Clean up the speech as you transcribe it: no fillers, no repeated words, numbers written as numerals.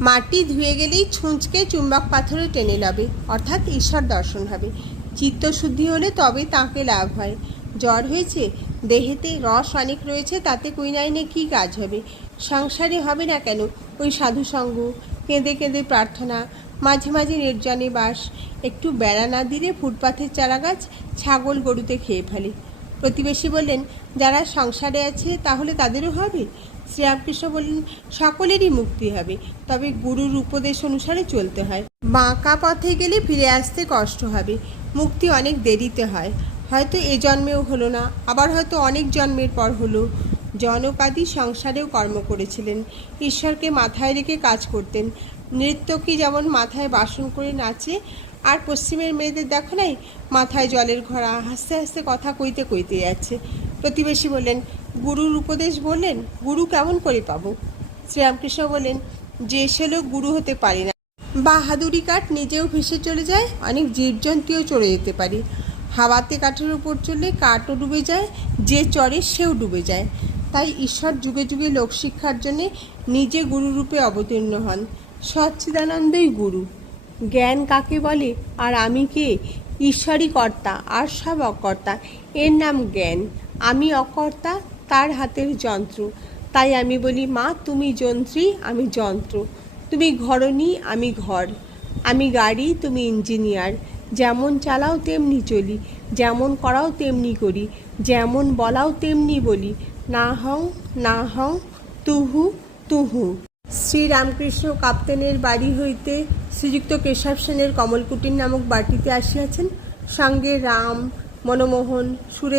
মাটি ধুয়ে গেলেই ছুঁচকে চুম্বক পাথরে টেনে যাবে, অর্থাৎ ঈশ্বর দর্শন হবে। চিত্তশুদ্ধি হলে তবে তাকে লাভ হয়। জ্বর হয়েছে, দেহেতে রস অনেক রয়েছে, তাতে কুইনাইনে কী কাজ হবে? সংসারে হবে না কেন ওই সাধুসঙ্গ, কেঁদে কেঁদে প্রার্থনা, মাঝে মাঝে নির্জনে বাস, একটু বেড়া না দিলে ফুটপাথের চারাগাছ ছাগল গরুতে খেয়ে ফেলে। প্রতিবেশী বললেন, যারা সংসারে আছে তাহলে তাদেরও হবে? শ্রীরামকৃষ্ণ বললেন, সকলেরই মুক্তি হবে, তবে গুরুর উপদেশ অনুসারে চলতে হয়। বাঁকা পথে গেলে ফিরে আসতে কষ্ট হবে। মুক্তি অনেক দেরিতে হয়, হয়তো এ জন্মেও হলো না, আবার হয়তো অনেক জন্মের পর হলো। জনকাদি সংসারেও কর্ম করেছিলেন, ঈশ্বরকে মাথায় রেখে কাজ করতেন। নৃত্যকী যেমন মাথায় বাসন করে নাচে, আর পশ্চিমের মেয়েদের দেখো নাই, মাথায় জলের ঘড়া, হাসতে হাসতে কথা কইতে কইতে যাচ্ছে। প্রতিবেশী বললেন, গুরুর উপদেশ বললেন, গুরু কেমন করে পাবো? শ্রীরামকৃষ্ণ বললেন, যে সে লোক গুরু হতে পারে না। বাহাদুরি কাঠ নিজেও ভেসে চলে যায়, অনেক জীবজন্তুও চলে যেতে পারে। হাওয়াতে কাঠের উপর চললে কাঠও ডুবে যায়, যে চড়ে সেও ডুবে যায়। তাই ঈশ্বর যুগে যুগে লোকশিক্ষার জন্যে নিজে গুরুরূপে অবতীর্ণ হন। সচ্চিদানন্দই গুরু। জ্ঞান কাকে বলে, আর আমি কে? ঈশ্বরই কর্তা, আর সব অকর্তা, এর নাম জ্ঞান। আমি অকর্তা, তার হাতের যন্ত্র। তাই আমি বলি, মা তুমি যন্ত্রী, আমি যন্ত্র। তুমি ঘরণী, আমি ঘর। আমি গাড়ি, তুমি ইঞ্জিনিয়ার। যেমন চালাও তেমনি চলি, যেমন করাও তেমনি করি, যেমন বলাও তেমনি বলি। না হং না হং, তুহু তুহু। শ্রীরামকৃষ্ণ কাপ্তেনের বাড়ি হইতে শ্রীযুক্ত কেশব সেনের কমলকুটির নামক বাটিতে আসিয়াছেন। সঙ্গে রাম, মনমোহন, সুরেশ